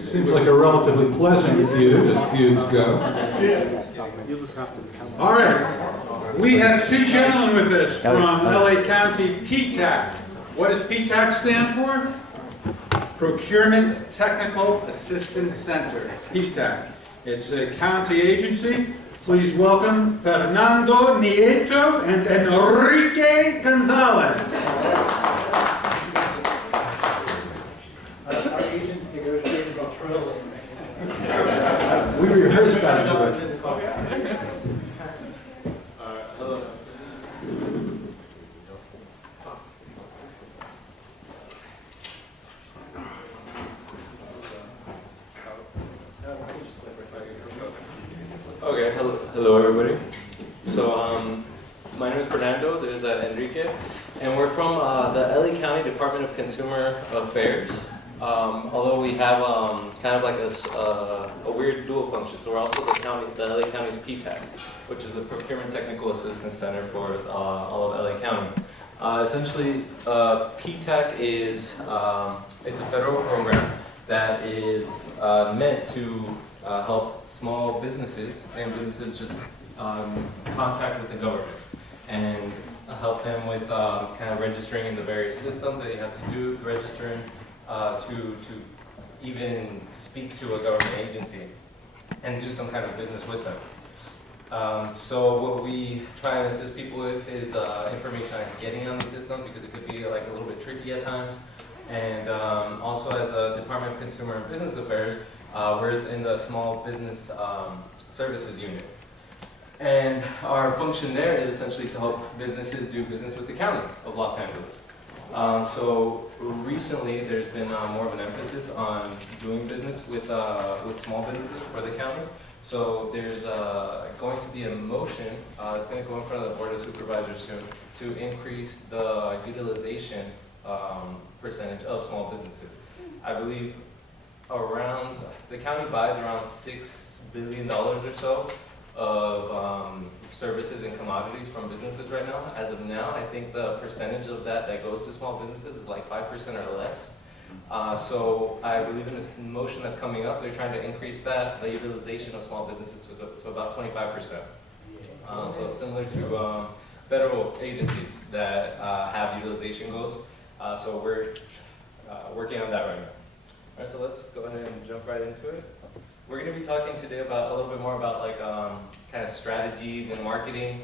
Seems like a relatively pleasant feud, as feuds go. All right. We have two gentlemen with us from LA County PTAC. What does PTAC stand for? Procurement Technical Assistance Center, PTAC. It's a county agency. Please welcome Fernando Nieto and Enrique Gonzalez. Our agents negotiated about trails. We rehearsed that. Hello. Okay, hello everybody. So my name is Fernando, there's Enrique, and we're from the LA County Department of Consumer Affairs. Although we have kind of like a weird dual function, so we're also the LA County's PTAC, which is the Procurement Technical Assistance Center for all of LA County. Essentially, PTAC is it's a federal program that is meant to help small businesses and businesses just contract with the government and help them with kind of registering in the various systems that you have to do, registering to even speak to a government agency and do some kind of business with them. So what we try and assist people with is information on getting on the system, because it could be like a little bit tricky at times. And also as a Department of Consumer and Business Affairs, we're in the Small Business Services Unit. And our function there is essentially to help businesses do business with the County of Los Angeles. So recently there's been more of an emphasis on doing business with small businesses for the county. So there's going to be a motion that's going to go in front of the Board of Supervisors soon to increase the utilization percentage of small businesses. I believe the county buys around $6 billion or so of services and commodities from businesses right now. As of now, I think the percentage of that goes to small businesses is like 5% or less. So I believe in this motion that's coming up, they're trying to increase the utilization of small businesses to about 25%. So similar to federal agencies that have utilization goals. So we're working on that right now. All right, so let's go ahead and jump right into it. We're going to be talking today about a little bit more about like kind of strategies and marketing,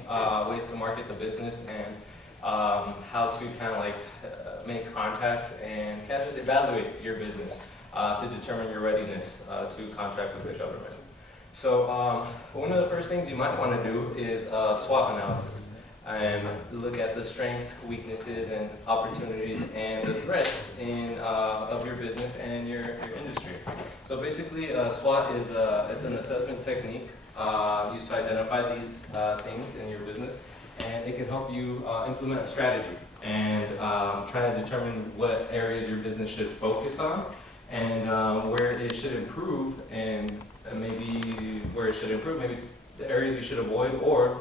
ways to market the business, and how to kind of like make contacts and kind of just evaluate your business to determine your readiness to contract with the government. So one of the first things you might want to do is SWOT analysis and look at the strengths, weaknesses, and opportunities and the threats of your business and your industry. So basically, SWOT is it's an assessment technique used to identify these things in your business, and it can help you implement a strategy and try to determine what areas your business should focus on and where it should improve, and maybe where it should improve, maybe the areas you should avoid, or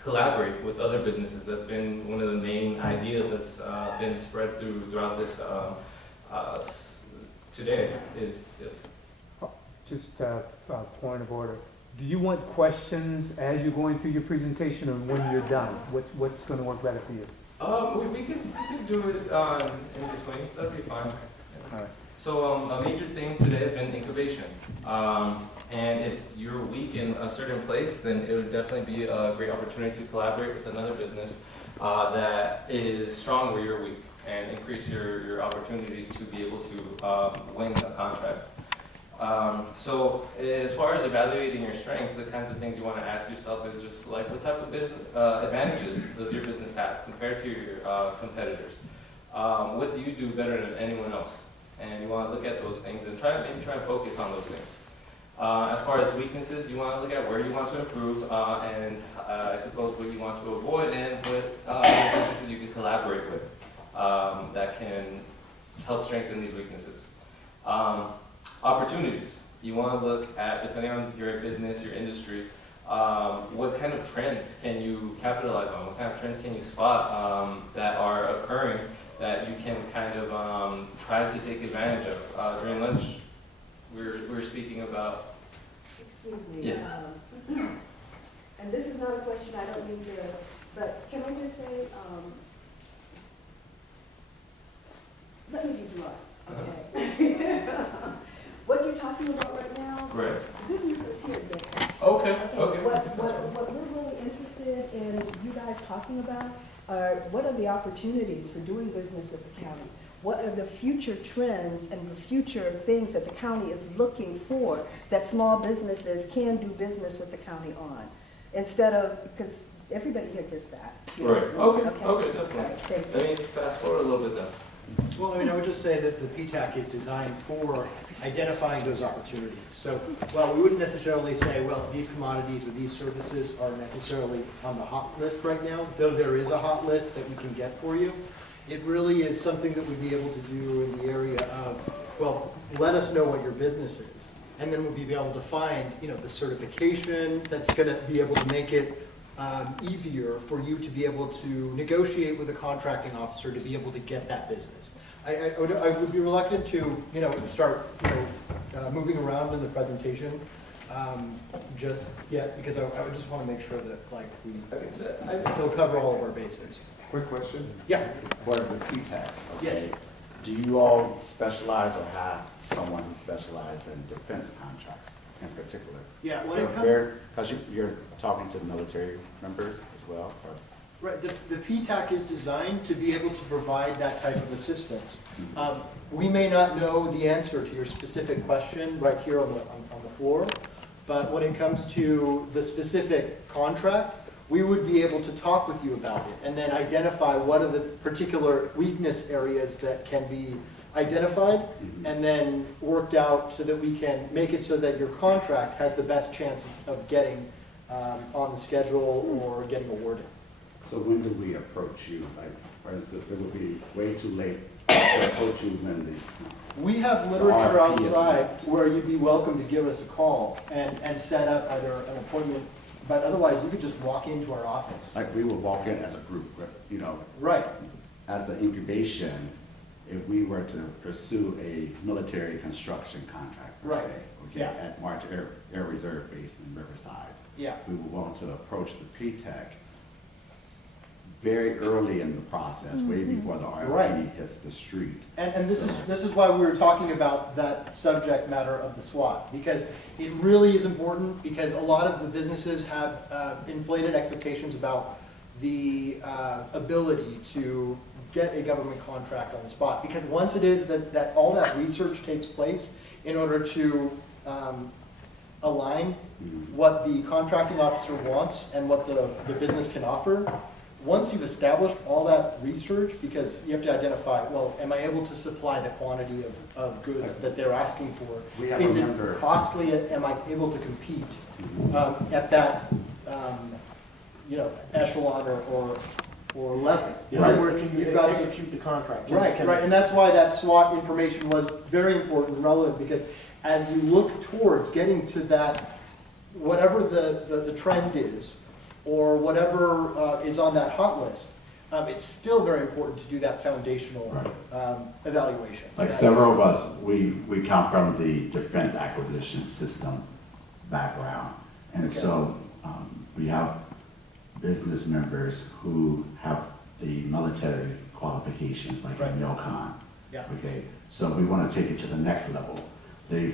collaborate with other businesses. That's been one of the main ideas that's been spread throughout this today. Just a point of order. Do you want questions as you're going through your presentation, or when you're done? What's going to work better for you? We could do it in between. That'd be fine. All right. So a major thing today has been incubation. And if you're weak in a certain place, then it would definitely be a great opportunity to collaborate with another business that is strong where you're weak, and increase your opportunities to be able to win a contract. So as far as evaluating your strengths, the kinds of things you want to ask yourself is just like, what type of business advantages does your business have compared to your competitors? What do you do better than anyone else? And you want to look at those things and try to focus on those things. As far as weaknesses, you want to look at where you want to improve, and I suppose what you want to avoid, and what businesses you can collaborate with that can help strengthen these weaknesses. Opportunities. You want to look at, depending on your business, your industry, what kind of trends can you capitalize on? What kind of trends can you spot that are occurring that you can kind of try to take advantage of. During lunch, we were speaking about. Excuse me. Yeah. And this is not a question, I don't mean to, but can I just say, let me be blunt, okay? What you're talking about right now, Right. business is here, Dick. Okay. What we're really interested in you guys talking about are what are the opportunities for doing business with the county? What are the future trends and the future things that the county is looking for that small businesses can do business with the county on? Instead of, because everybody here gets that. Right. Okay. Okay. Okay. All Definitely. right, thank you. Let me fast forward a little bit then. Well, I mean, I would just say that the PTAC is designed for identifying those opportunities. So, well, we wouldn't necessarily say, well, these commodities or these services are necessarily on the hot list right now, though there is a hot list that we can get for you. It really is something that we'd be able to do in the area of, well, let us know what your business is. And then we'll be able to find, the certification that's going to be able to make it easier for you to be able to negotiate with a contracting officer to be able to get that business. I would be reluctant to, start, moving around in the presentation just yet, because I would just want to make sure that, like, we still cover all of our bases. Quick question. Yeah. For the PTAC, Yes. okay, do you all specialize or have someone who specializes in defense contracts in particular? Yeah, when it comes, Because you're talking to military members as well, or? right, the PTAC is designed to be able to provide that type of assistance. We may not know the answer to your specific question right here on the floor, but when it comes to the specific contract, we would be able to talk with you about it and then identify what are the particular weakness areas that can be identified and then worked out so that we can make it so that your contract has the best chance of getting on the schedule or getting awarded. So when do we approach you? Like, for instance, it would be way too late to approach you when the. We have literature RFP is outside out. where you'd be welcome to give us a call and set up either an appointment, but otherwise you could just walk into our office. Like, we would walk in as a group, Right, as the incubation, if we were to pursue a military construction contract per Right. se, okay, Yeah. at March Air Reserve Base in Riverside, yeah. we would want to approach the PTAC very early in the process, way before the Right. RFP hits the street. And this is why we were talking about that subject matter of the SWAT, because it really is important, because a lot of the businesses have inflated expectations about the ability to get a government contract on the spot. Because once it is that all that research takes place in order to align what the contracting officer wants and what the business can offer, once you've established all that research, because you have to identify, well, am I able to supply the quantity of goods that they're asking for? We have Is a it member- costly? Am I able to compete at that, echelon or level? Yeah, Right? where can you You've got to- execute the contract? Right, and that's why that SWOT information was very important and relevant, because as you look towards getting to that, whatever the trend is, or whatever is on that hot list, it's still very important to do that foundational evaluation. Like several of us, we come from the defense acquisition system background. And Okay. so we have business members who have the military qualifications, like Right. in MILCON. Yeah. Okay, so we want to take it to the next level. They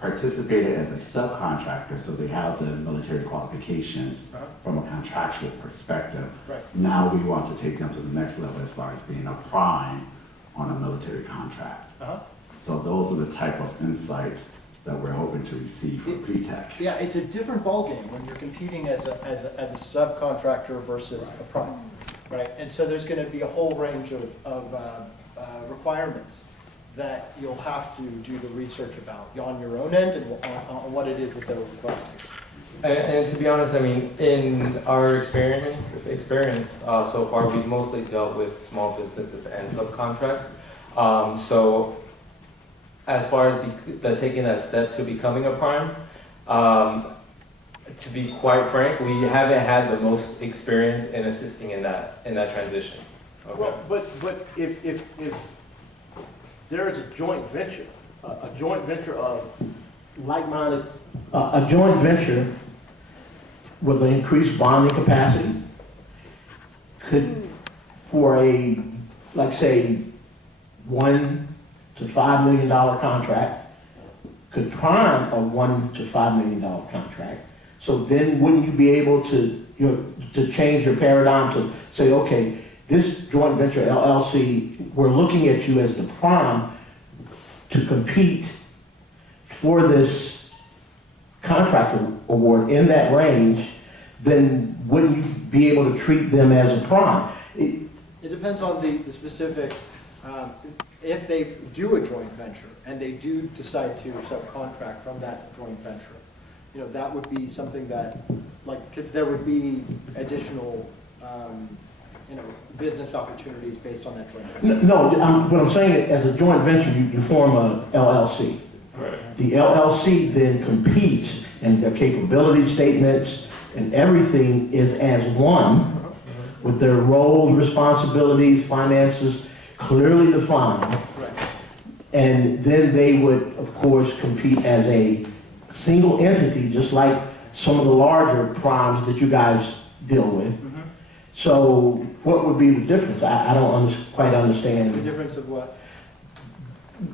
participated as a subcontractor, so they have the military qualifications Uh-huh. from a contractual perspective. Right. Now we want to take them to the next level as far as being a prime on a military contract. Uh-huh. So those are the type of insights that we're hoping to receive from PTAC. Yeah, it's a different ballgame when you're competing as a subcontractor versus a prime, right? And so there's gonna be a whole range of requirements that you'll have to do the research about on your own end and on what it is that they're requesting. And to be honest, I mean, in our experience so far, we've mostly dealt with small businesses and subcontracts. So as far as taking that step to becoming a prime, to be quite frank, we haven't had the most experience in assisting in that transition. Okay. Well, but if there is a joint venture, a joint venture of like-minded, a joint venture with an increased bonding capacity could, for a, like say, $1 to $5 million contract, could prime a $1 to $5 million contract. So then wouldn't you be able to, to change your paradigm to say, okay, this joint venture LLC, we're looking at you as the prime to compete for this contract award in that range, then wouldn't you be able to treat them as a prime? It depends on the specific, if they do a joint venture and they do decide to subcontract from that joint venture, that would be something that, like, because there would be additional, business opportunities based on that joint venture. No, what I'm saying, as a joint venture, you form a LLC. Right. The LLC then competes, and their capability statements and everything is as one, with their roles, responsibilities, finances clearly defined. Right. And then they would, of course, compete as a single entity, just like some of the larger primes that you guys deal with. So what would be the difference? I don't quite understand. The difference of what?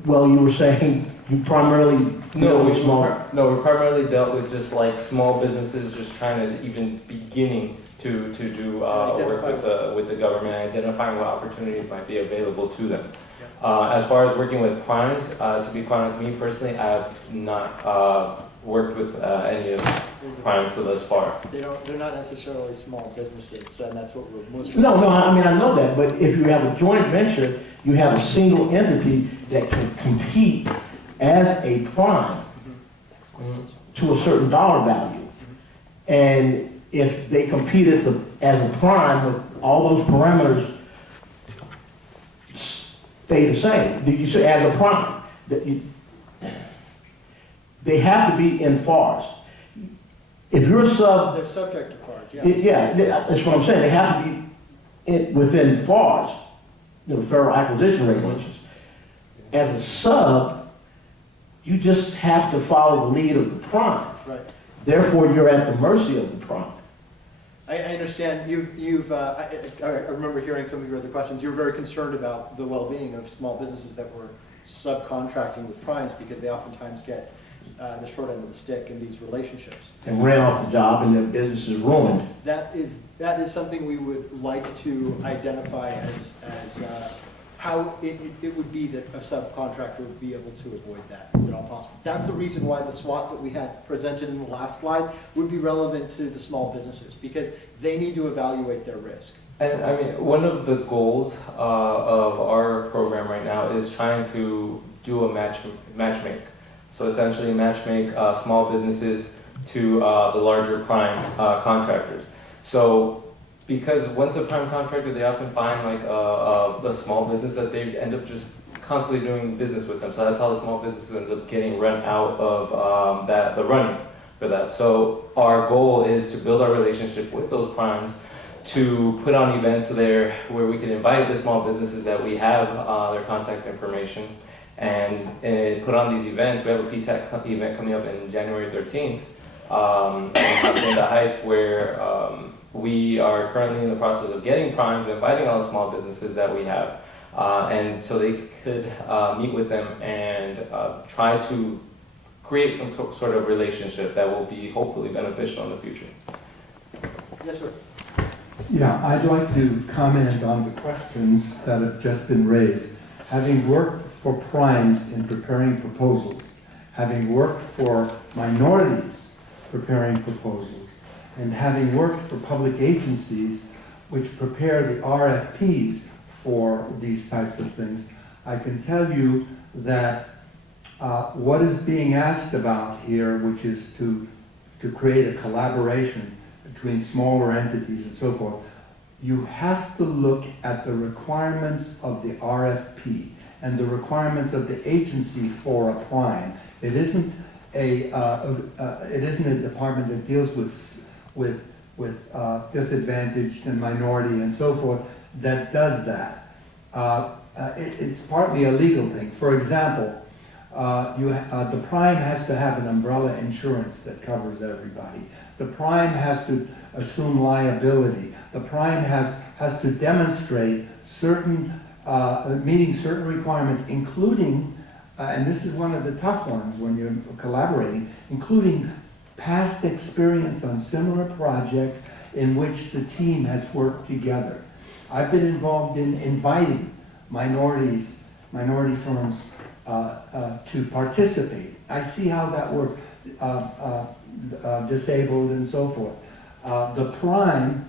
Well, you were saying you primarily deal with small. No, we primarily dealt with just like small businesses just trying to even beginning to do work with the government, identifying what opportunities might be available to them. As far as working with primes, to be quite honest, me personally, I have not worked with any of primes thus far. They're not necessarily small businesses, so that's what we're mostly. No, I mean, I know that, but if you have a joint venture, you have a single entity that can compete as a prime to a certain dollar value. And if they compete as a prime with all those parameters stay the same, did you say as a prime? They have to be in FARs. If you're a sub... They're subject to FARs, yeah. Yeah, that's what I'm saying. They have to be within FARs, Federal Acquisition Regulations. As a sub, you just have to follow the lead of the prime. Right. Therefore, you're at the mercy of the prime. I understand. I remember hearing some of your other questions. You were very concerned about the well-being of small businesses that were subcontracting with primes because they oftentimes get the short end of the stick in these relationships. And ran off the job and their business is ruined. That is something we would like to identify as how it would be that a subcontractor would be able to avoid that, if at all possible. That's the reason why the SWOT that we had presented in the last slide would be relevant to the small businesses, because they need to evaluate their risk. And I mean, one of the goals of our program right now is trying to do a matchmake. So essentially matchmake small businesses to the larger prime contractors. So because once a prime contractor, they often find like a small business that they end up just constantly doing business with them. So that's how the small businesses end up getting run out of the running for that. So our goal is to build our relationship with those primes, to put on events there where we can invite the small businesses that we have their contact information, and put on these events. We have a PTAC event coming up in January 13th in Hacienda Heights, where we are currently in the process of getting primes, inviting all the small businesses that we have, and so they could meet with them and try to create some sort of relationship that will be hopefully beneficial in the future. Yes, sir. Yeah, I'd like to comment on the questions that have just been raised. Having worked for primes in preparing proposals, having worked for minorities preparing proposals, and having worked for public agencies which prepare the RFPs for these types of things, I can tell you that what is being asked about here, which is to create a collaboration between smaller entities and so forth, you have to look at the requirements of the RFP and the requirements of the agency for a prime. It isn't a department that deals with disadvantaged and minority and so forth. that does that. It's partly a legal thing. For example, the prime has to have an umbrella insurance that covers everybody. The prime has to assume liability. The prime has to demonstrate certain, meeting certain requirements, including, and this is one of the tough ones when you're collaborating, including past experience on similar projects in which the team has worked together. I've been involved in inviting minority firms to participate. I see how that works, disabled and so forth. The prime,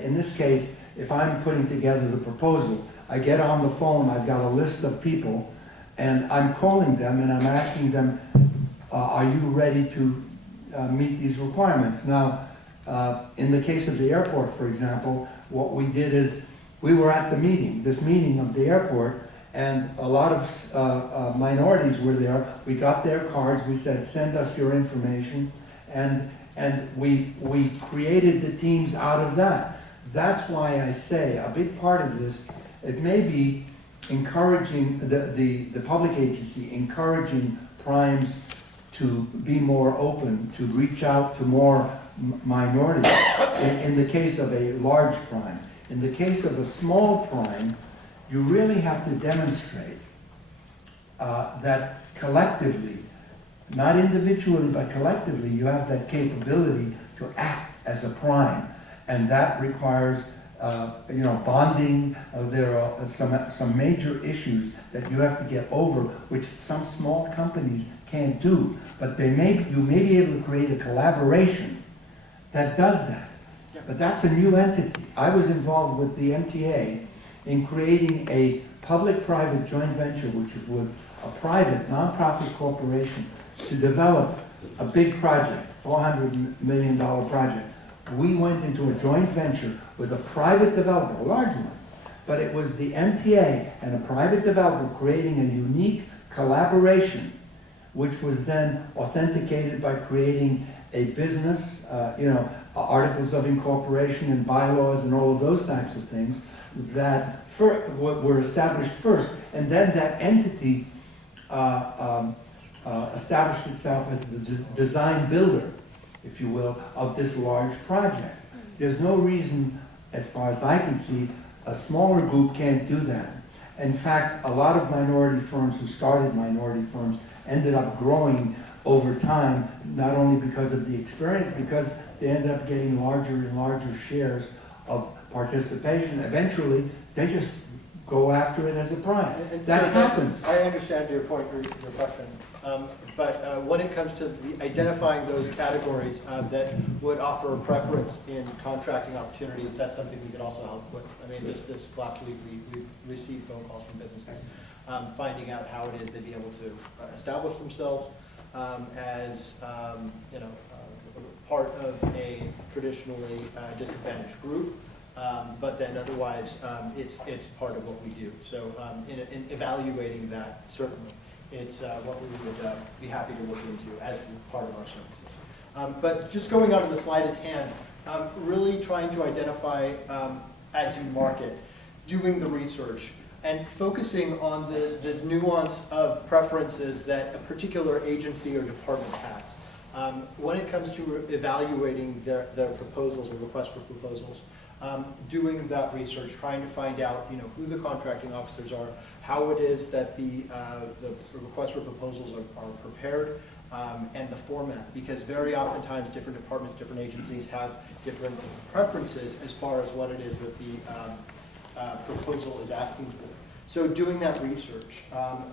in this case, if I'm putting together the proposal, I get on the phone, I've got a list of people, and I'm calling them and I'm asking them, are you ready to meet these requirements? Now, in the case of the airport, for example, what we did is we were at the meeting, this meeting of the airport, and a lot of minorities were there. We got their cards, we said, send us your information, and we created the teams out of that. That's why I say a big part of this, it may be encouraging the public agency, encouraging primes to be more open, to reach out to more minorities in the case of a large prime. In the case of a small prime, you really have to demonstrate that collectively, not individually, but collectively, you have that capability to act as a prime. And that requires bonding. There are some major issues that you have to get over, which some small companies can't do. But you may be able to create a collaboration that does that. But that's a new entity. I was involved with the MTA in creating a public-private joint venture, which was a private, nonprofit corporation, to develop a big project, $400 million project. We went into a joint venture with a private developer, a large one, but it was the MTA and a private developer creating a unique collaboration, which was then authenticated by creating a business, articles of incorporation and bylaws and all of those types of things that were established first. And then that entity established itself as the design builder, if you will, of this large project. There's no reason, as far as I can see, a smaller group can't do that. In fact, a lot of minority firms who started minority firms ended up growing over time, not only because of the experience, because they ended up getting larger and larger shares of participation. Eventually, they just go after it as a prime. That happens. I understand your point, your question. But when it comes to identifying those categories that would offer a preference in contracting opportunities, that's something we could also help with. I mean, just this last week, we received phone calls from businesses finding out how it is they'd be able to establish themselves as part of a traditionally disadvantaged group. But then otherwise, it's part of what we do. So in evaluating that, certainly, it's what we would be happy to look into as part of our services. But just going on to the slide at hand, really trying to identify as you market, doing the research, and focusing on the nuance of preferences that a particular agency or department has. When it comes to evaluating their proposals or requests for proposals, doing that research, trying to find out who the contracting officers are, how it is that the requests for proposals are prepared, and the format, because very oftentimes different departments, different agencies have different preferences as far as what it is that the proposal is asking for. So doing that research,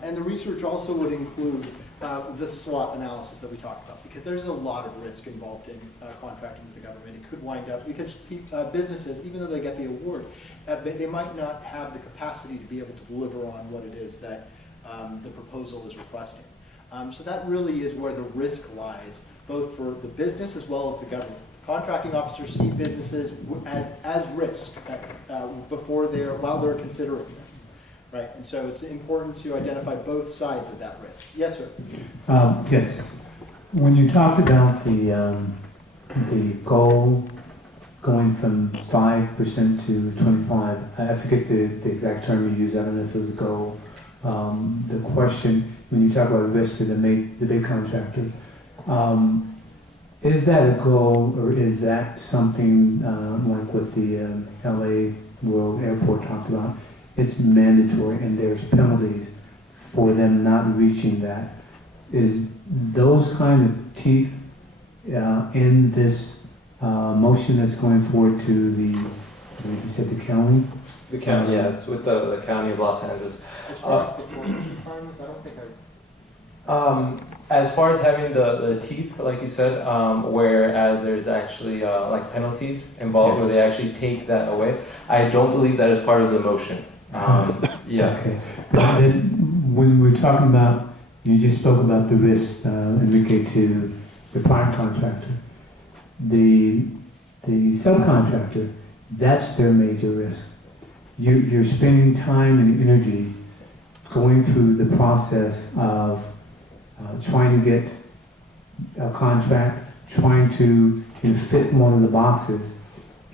and the research also would include the SWOT analysis that we talked about, because there's a lot of risk involved in contracting with the government. It could wind up, because businesses, even though they get the award, they might not have the capacity to be able to deliver on what it is that the proposal is requesting. So that really is where the risk lies, both for the business as well as the government. Contracting officers see businesses as risk while they're considering them. Right, and so it's important to identify both sides of that risk. Yes, sir. Yes. When you talked about the goal going from 5% to 25. I forget the exact term you used. I don't know if it was a goal. The question, when you talk about risk to the big contractor, is that a goal, or is that something like what the LA World Airport talked about? It's mandatory, and there's penalties for them not reaching that. Is those kind of teeth in this motion that's going forward to the, I believe you said the county? The county, yeah, it's with the county of Los Angeles. As far as the requirements, I don't think As far as having the teeth, like you said, whereas there's actually like penalties involved where they actually take that away, I don't believe that is part of the motion. Yeah. Okay. But then, when we're talking about, you just spoke about the risk, Enrique, to the prime contractor. The subcontractor, that's their major risk. You're spending time and energy going through the process of trying to get a contract, trying to fit one of the boxes,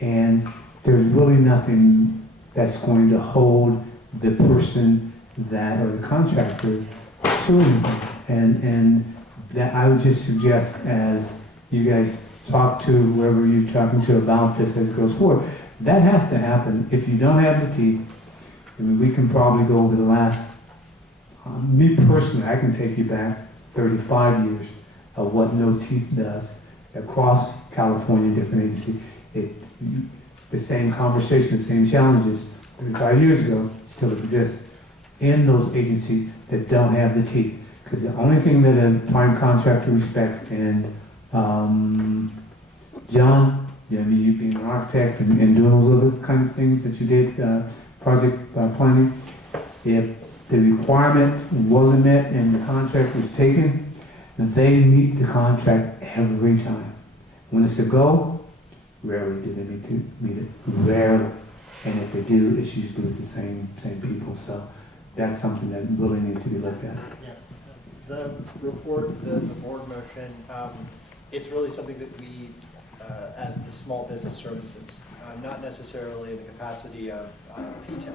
and there's really nothing that's going to hold the person that, or the contractor, to anything. And that I would just suggest, as you guys talk to whoever you're talking to about this as it goes forward, that has to happen. If you don't have the teeth, I mean, we can probably go over the last, me personally, I can take you back 35 years of what no teeth does across California, different agencies. The same conversation, the same challenges 35 years ago still exist in those agencies that don't have the teeth. Because the only thing that a prime contractor respects, and John, I mean, you being an architect and doing those other kind of things that you did, project planning, if the requirement wasn't met and the contract was taken, they meet the contract every time. When it's a go, rarely do they meet it. Rarely. And if they do, it's usually with the same people. So that's something that really needs to be looked at. Yeah. The report, the board motion, it's really something that we, as the small business services, not necessarily in the capacity of PTEC,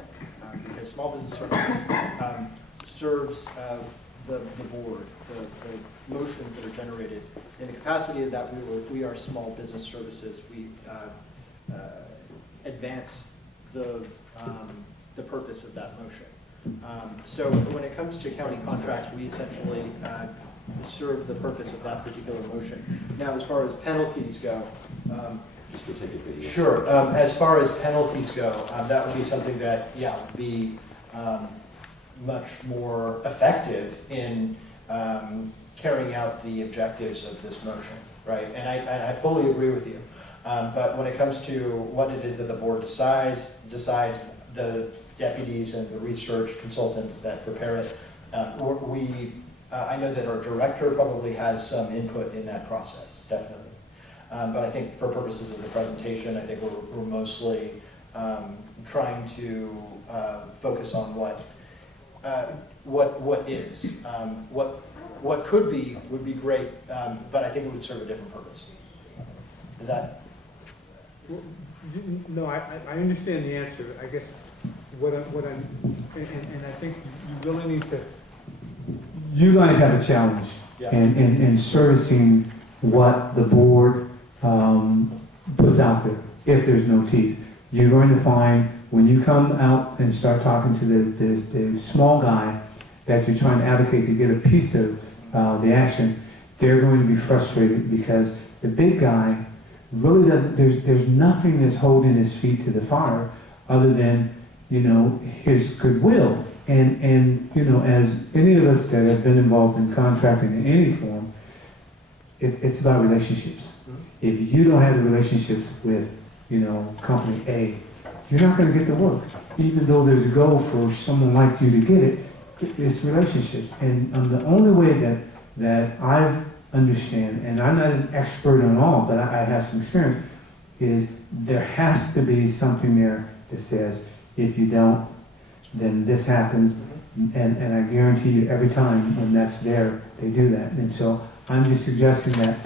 because small business services serves the board, the motions that are generated. In the capacity of that, we are small business services. We advance the purpose of that motion. So when it comes to county contracts, we essentially serve the purpose of that particular motion. Now, as far as penalties go, Specifically. sure. As far as penalties go, that would be something that, would be much more effective in carrying out the objectives of this motion, right? And I fully agree with you. But when it comes to what it is that the board decides the deputies and the research consultants that prepare it, I know that our director probably has some input in that process, definitely. But I think for purposes of the presentation, I think we're mostly trying to focus on what is. What could be would be great, but I think it would serve a different purpose. Is that? No, I understand the answer. I guess what I'm, and I think you really need to, you guys have a challenge in servicing what the board puts out there. If there's no teeth, you're going to find when you come out and start talking to the small guy that you're trying to advocate to get a piece of the action, they're going to be frustrated because the big guy really doesn't, there's nothing that's holding his feet to the fire other than, his goodwill. And as any of us that have been involved in contracting in any form, it's about relationships. If you don't have the relationships with, company A, you're not going to get the work. Even though there's a goal for someone like you to get it, it's relationships. And the only way that I've understand, and I'm not an expert on all, but I have some experience, is there has to be something there that says, if you don't, then this happens. And I guarantee you every time when that's there, they do that. And so I'm just suggesting that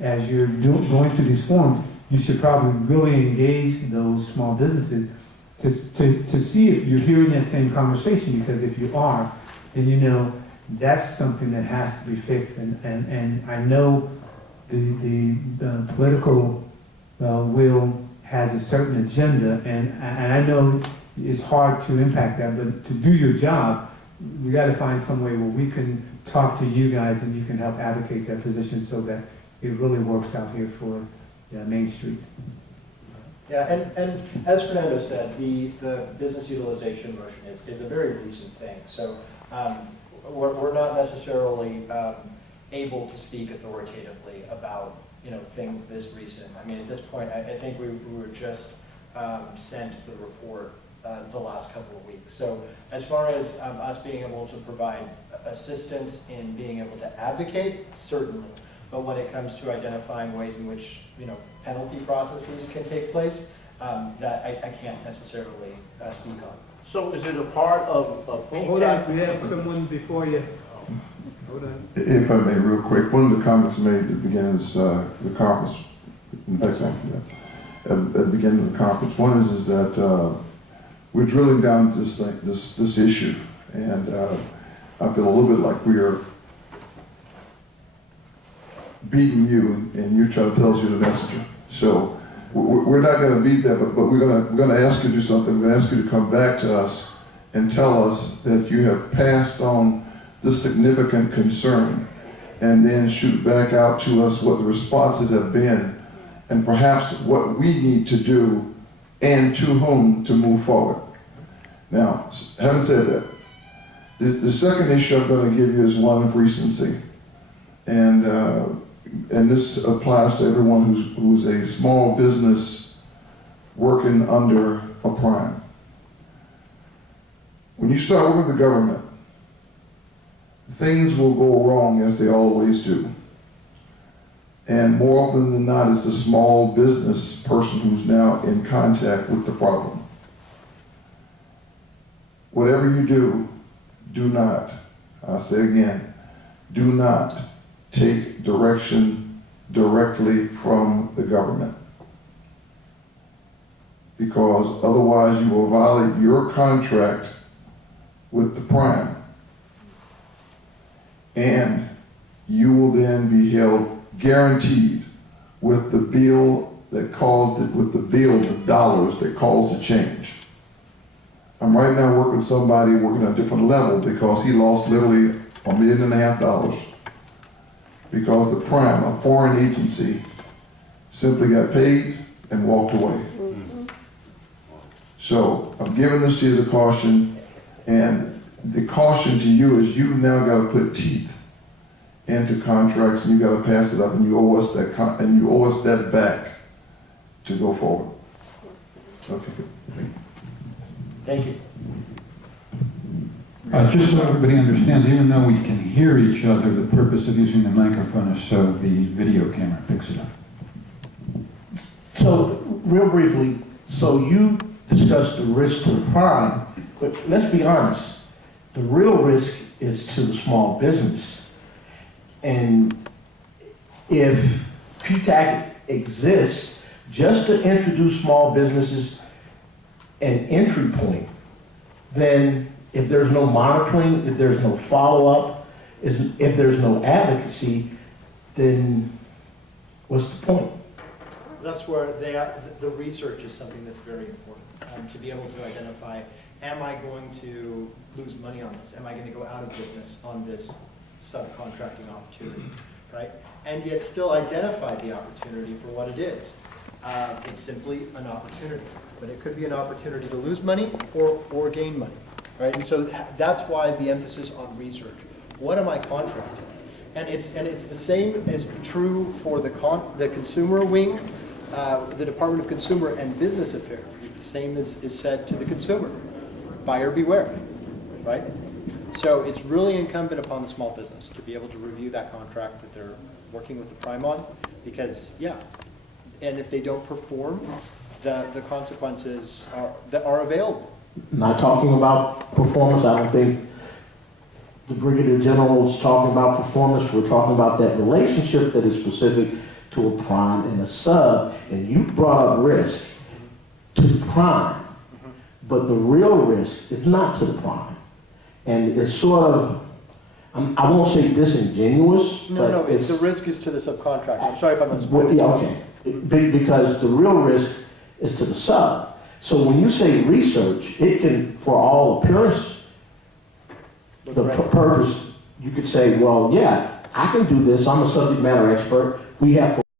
as you're going through these forms, you should probably really engage those small businesses to see if you're hearing that same conversation, because if you are, then you know that's something that has to be fixed. And I know the political will has a certain agenda, and I know it's hard to impact that, but to do your job, we got to find some way where we can talk to you guys and you can help advocate that position so that it really works out here for Main Street. Yeah, and as Fernando said, the business utilization motion is a very recent thing. So we're not necessarily able to speak authoritatively about things this recent. I mean, at this point, I think we were just sent the report the last couple of weeks. So as far as us being able to provide assistance in being able to advocate, certainly. But when it comes to identifying ways in which penalty processes can take place, that I can't necessarily speak on. So is it a part of Hold on, we have someone before you. Hold on. If I may, real quick, one of the comments made at the beginning of the conference, at the beginning of the conference, one is that we're drilling down this issue, and I feel a little bit like we are beating you, and you're trying to tell us you're the messenger. So we're not going to beat that, but we're going to ask you to do something. We're going to ask you to come back to us and tell us that you have passed on this significant concern, and then shoot back out to us what the responses have been, and perhaps what we need to do, and to whom to move forward. Now, having said that, the second issue I'm going to give you is one of recency, and this applies to everyone who's a small business working under a prime. When you start working with the government, things will go wrong, as they always do. And more often than not, it's the small business person who's now in contact with the problem. Whatever you do, do not, I'll say again, do not take direction directly from the government. Because otherwise you will violate your contract with the prime. And you will then be held guaranteed with the bill that caused it, with the bill, the dollars that caused the change. I'm right now working with somebody working at a different level because he lost literally $1.5 million because the prime, a foreign agency, simply got paid and walked away. So I'm giving this to you as a caution, and the caution to you is you now got to put teeth into contracts, and you got to pass it up, and you owe us that, and you owe us that back to go forward. Okay. Thank you. Just so everybody understands, even though we can hear each other, the purpose of using the microphone is so the video camera picks it up. So, real briefly, so you discussed the risk to the prime, but let's be honest, the real risk is to the small business. And if PTAC exists just to introduce small businesses an entry point, then if there's no monitoring, if there's no follow-up, if there's no advocacy, then what's the point? That's where the research is something that's very important, to be able to identify, am I going to lose money on this? Am I going to go out of business on this subcontracting opportunity, right? And yet still identify the opportunity for what it is. It's simply an opportunity, but it could be an opportunity to lose money or gain money, right? And so that's why the emphasis on research. What am I contracting? And it's the same as true for the consumer wing, the Department of Consumer and Business Affairs. The same is said to the consumer. Buyer beware, right? So it's really incumbent upon the small business to be able to review that contract that they're working with the prime on, because, yeah, and if they don't perform, the consequences are available. Not talking about performance, I don't think the Brigadier General is talking about performance. We're talking about that relationship that is specific to a prime and a sub, and you brought up risk to the prime, but the real risk is not to the prime. And it's sort of, I won't say disingenuous, No, but the risk is to the subcontractor. I'm sorry if I'm well, misspoken. yeah, okay. Because the real risk is to the sub. So when you say research, it can, for all appearance, the purpose, you could say, well, yeah, I can do this. I'm a subject matter expert. We have